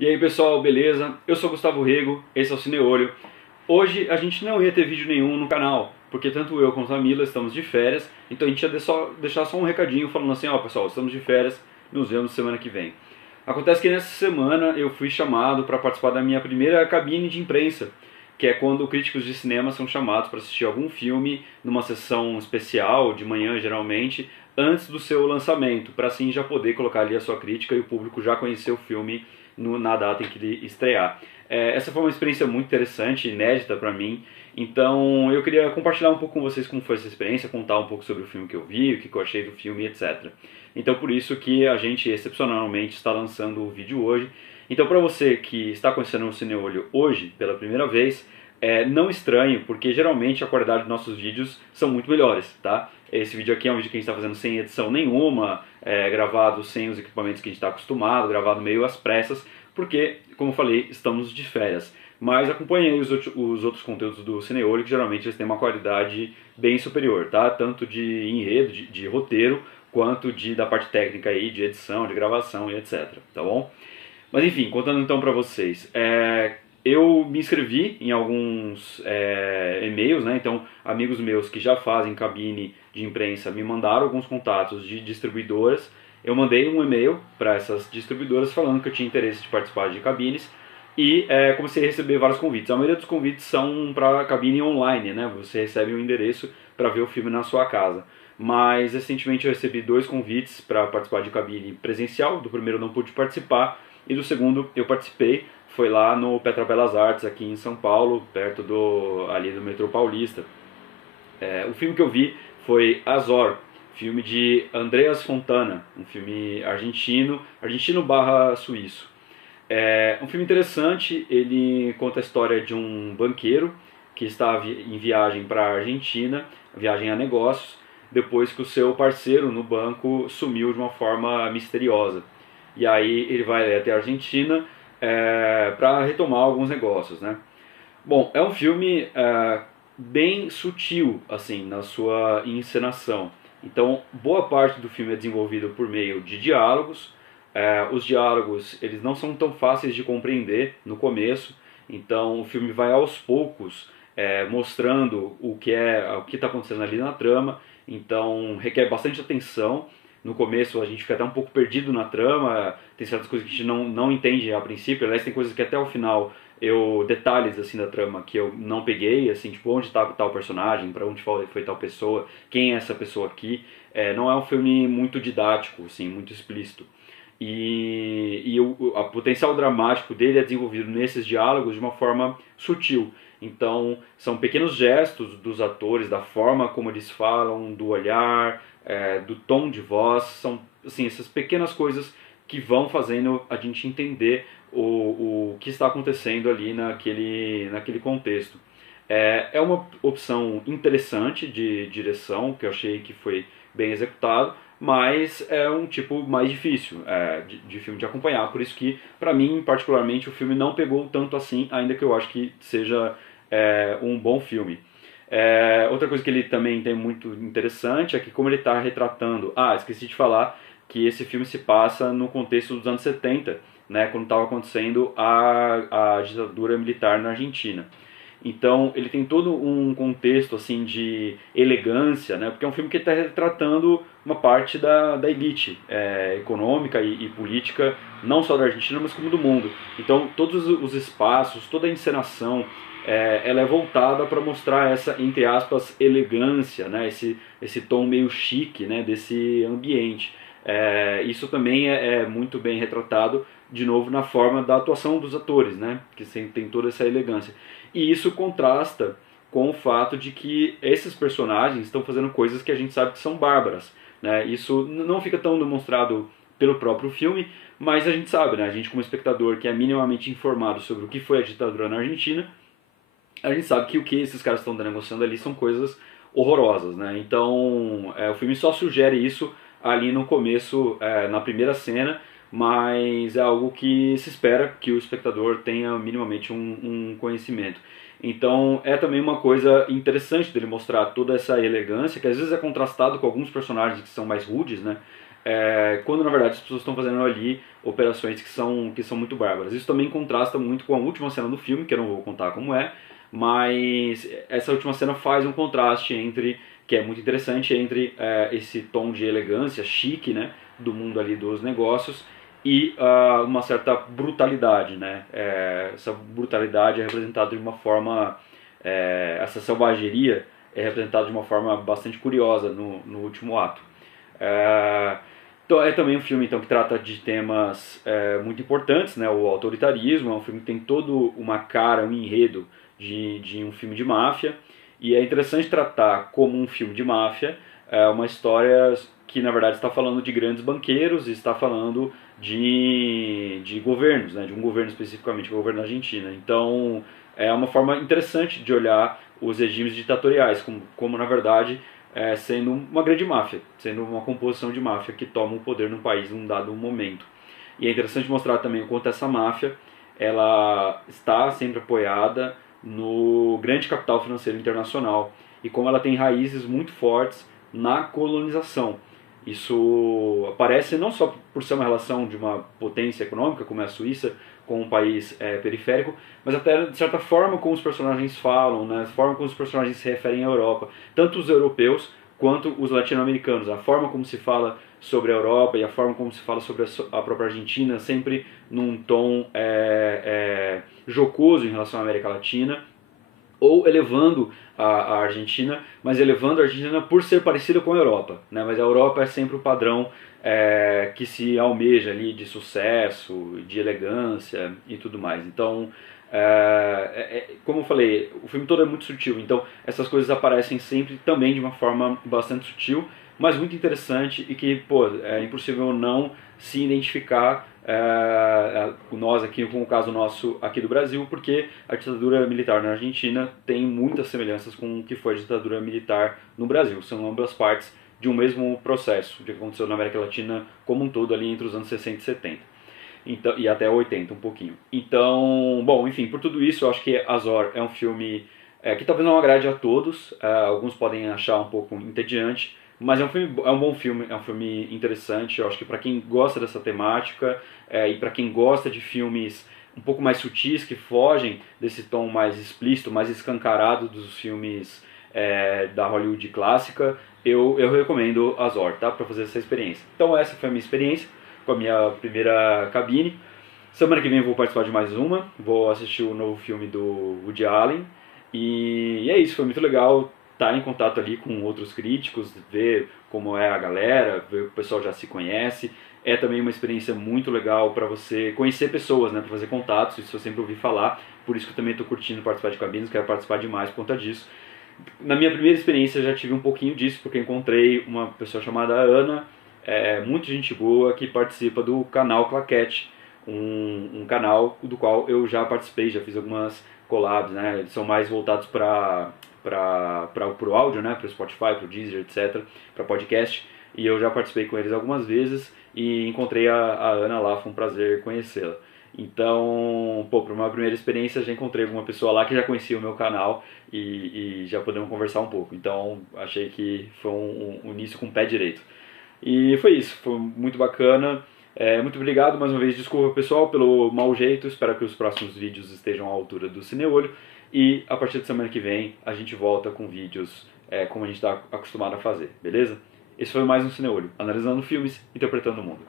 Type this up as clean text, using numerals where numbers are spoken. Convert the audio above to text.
E aí pessoal, beleza? Eu sou Gustavo Rego, esse é o Cineolho. Hoje a gente não ia ter vídeo nenhum no canal, porque tanto eu quanto a Mila estamos de férias, então a gente ia deixar só um recadinho falando assim, ó pessoal, estamos de férias, nos vemos semana que vem. Acontece que nessa semana eu fui chamado para participar da minha primeira cabine de imprensa, que é quando críticos de cinema são chamados para assistir algum filme numa sessão especial, de manhã geralmente, antes do seu lançamento, para assim já poder colocar ali a sua crítica e o público já conhecer o filme na data em que ele estrear. Essa foi uma experiência muito interessante, inédita para mim, então eu queria compartilhar um pouco com vocês como foi essa experiência, contar um pouco sobre o filme que eu vi, o que eu achei do filme, etc. Então por isso que a gente excepcionalmente está lançando o vídeo hoje. Então para você que está conhecendo o Cineolho hoje pela primeira vez, não estranhe, porque geralmente a qualidade dos nossos vídeos são muito melhores, tá? Esse vídeo aqui é um vídeo que a gente está fazendo sem edição nenhuma, gravado sem os equipamentos que a gente está acostumado, gravado meio às pressas, porque, como eu falei, estamos de férias. Mas acompanhe aí os outros conteúdos do Cineolho, que geralmente eles têm uma qualidade bem superior, tá? Tanto de enredo, de roteiro, quanto da parte técnica aí, de edição, de gravação e etc, tá bom? Mas enfim, contando então para vocês, eu me inscrevi em alguns e-mails, né? Então amigos meus que já fazem cabine de imprensa me mandaram alguns contatos de distribuidoras. Eu mandei um e-mail para essas distribuidoras falando que eu tinha interesse de participar de cabines e comecei a receber vários convites. A maioria dos convites são para cabine online, né? Você recebe um endereço para ver o filme na sua casa. Mas recentemente eu recebi 2 convites para participar de cabine presencial. Do primeiro eu não pude participar e do segundo eu participei. Foi lá no Petra Belas Artes, aqui em São Paulo, perto ali do metrô Paulista. O filme que eu vi foi Azor, filme de Andreas Fontana, um filme argentino barra suíço. É um filme interessante, ele conta a história de um banqueiro que está em viagem para a Argentina, viagem a negócios, depois que o seu parceiro no banco sumiu de uma forma misteriosa. E aí ele vai até a Argentina para retomar alguns negócios, né? Bom, é um filme bem sutil, assim, na sua encenação. Então, boa parte do filme é desenvolvido por meio de diálogos. Os diálogos, eles não são tão fáceis de compreender no começo. Então, o filme vai aos poucos mostrando o que está acontecendo ali na trama. Então, requer bastante atenção. No começo a gente fica até um pouco perdido na trama, tem certas coisas que a gente não entende a princípio, aliás tem coisas que até o final detalhes assim da trama que eu não peguei, assim, tipo onde está tal personagem, para onde foi tal pessoa, quem é essa pessoa aqui. Não é um filme muito didático, assim, muito explícito. E o potencial dramático dele é desenvolvido nesses diálogos de uma forma sutil. Então, são pequenos gestos dos atores, da forma como eles falam, do olhar, do tom de voz. São assim, essas pequenas coisas que vão fazendo a gente entender o que está acontecendo ali naquele contexto. É uma opção interessante de direção, que eu achei que foi bem executado, mas é um tipo mais difícil de filme de acompanhar. Por isso que, para mim, particularmente, o filme não pegou tanto assim, ainda que eu acho que seja um bom filme. Outra coisa que ele também tem muito interessante é que como ele está retratando... esqueci de falar que esse filme se passa no contexto dos anos 70, né, quando estava acontecendo a ditadura militar na Argentina. Então ele tem todo um contexto assim de elegância, né? Porque é um filme que está retratando uma parte da elite econômica e política, não só da Argentina, mas como do mundo. Então todos os espaços, toda a encenação, ela é voltada para mostrar essa, entre aspas, elegância, né? Esse tom meio chique, né? Desse ambiente. Isso também é muito bem retratado, de novo, na forma da atuação dos atores, né? Que tem toda essa elegância. E isso contrasta com o fato de que esses personagens estão fazendo coisas que a gente sabe que são bárbaras, né? Isso não fica tão demonstrado pelo próprio filme, mas a gente sabe, né? A gente como espectador que é minimamente informado sobre o que foi a ditadura na Argentina, a gente sabe que o que esses caras estão negociando ali são coisas horrorosas, né? Então o filme só sugere isso ali no começo, na primeira cena, mas é algo que se espera que o espectador tenha minimamente um conhecimento. Então é também uma coisa interessante dele mostrar toda essa elegância, que às vezes é contrastado com alguns personagens que são mais rudes, né? Quando na verdade as pessoas estão fazendo ali operações que são muito bárbaras. Isso também contrasta muito com a última cena do filme, que eu não vou contar como é, mas essa última cena faz um contraste entre, que é muito interessante, entre esse tom de elegância, chique, né, do mundo ali dos negócios, e uma certa brutalidade, né? Essa brutalidade é representada de uma forma, essa selvageria é representada de uma forma bastante curiosa no último ato. Então, é também um filme então, que trata de temas muito importantes, né? O autoritarismo, é um filme que tem todo uma cara, um enredo de um filme de máfia, e é interessante tratar como um filme de máfia uma história que na verdade está falando de grandes banqueiros e está falando de governos, né? De um governo especificamente, o governo da Argentina. Então é uma forma interessante de olhar os regimes ditatoriais, como na verdade sendo uma grande máfia, sendo uma composição de máfia que toma o poder num país num dado momento. E é interessante mostrar também o quanto essa máfia ela está sempre apoiada no grande capital financeiro internacional e como ela tem raízes muito fortes na colonização. Isso aparece não só por ser uma relação de uma potência econômica, como é a Suíça, com um país periférico, mas até de certa forma como os personagens falam, né, a forma como os personagens se referem à Europa, tanto os europeus quanto os latino-americanos, a forma como se fala sobre a Europa e a forma como se fala sobre a própria Argentina, sempre num tom jocoso em relação à América Latina, ou elevando a Argentina, mas elevando a Argentina por ser parecida com a Europa, né? Mas a Europa é sempre o padrão que se almeja ali de sucesso, de elegância e tudo mais. Então, como eu falei, o filme todo é muito sutil, então essas coisas aparecem sempre também de uma forma bastante sutil, mas muito interessante e que, pô, é impossível não se identificar nós aqui com o caso nosso aqui do Brasil, porque a ditadura militar na Argentina tem muitas semelhanças com o que foi a ditadura militar no Brasil. São ambas partes de um mesmo processo, que aconteceu na América Latina como um todo ali entre os anos 60 e 70. Então, e até 80 um pouquinho. Então, bom, enfim, por tudo isso eu acho que Azor é um filme que talvez não agrade a todos, alguns podem achar um pouco entediante, mas é um bom filme, é um filme interessante. Eu acho que para quem gosta dessa temática e para quem gosta de filmes um pouco mais sutis, que fogem desse tom mais explícito, mais escancarado dos filmes da Hollywood clássica, eu recomendo Azor, tá? Para fazer essa experiência. Então essa foi a minha experiência com a minha primeira cabine. Semana que vem eu vou participar de mais uma, vou assistir o novo filme do Woody Allen. E é isso, foi muito legal estar em contato ali com outros críticos, ver como é a galera, ver que o pessoal já se conhece. É também uma experiência muito legal para você conhecer pessoas, né, para fazer contatos, isso eu sempre ouvi falar, por isso que eu também estou curtindo participar de cabines, quero participar demais por conta disso. Na minha primeira experiência eu já tive um pouquinho disso, porque encontrei uma pessoa chamada Ana, muito gente boa, que participa do canal Claquete, um canal do qual eu já participei, já fiz algumas collabs, né? Eles são mais voltados para o áudio, né? Para o Spotify, para o Deezer, etc., para podcast, e eu já participei com eles algumas vezes e encontrei a Ana lá, foi um prazer conhecê-la. Então, pô, para uma primeira experiência já encontrei alguma pessoa lá que já conhecia o meu canal e já podemos conversar um pouco. Então, achei que foi um início com o pé direito. E foi isso, foi muito bacana. Muito obrigado mais uma vez, desculpa pessoal pelo mau jeito, espero que os próximos vídeos estejam à altura do Cineolho. E a partir da semana que vem a gente volta com vídeos como a gente está acostumado a fazer, beleza? Esse foi mais um Cineolho, analisando filmes, interpretando o mundo.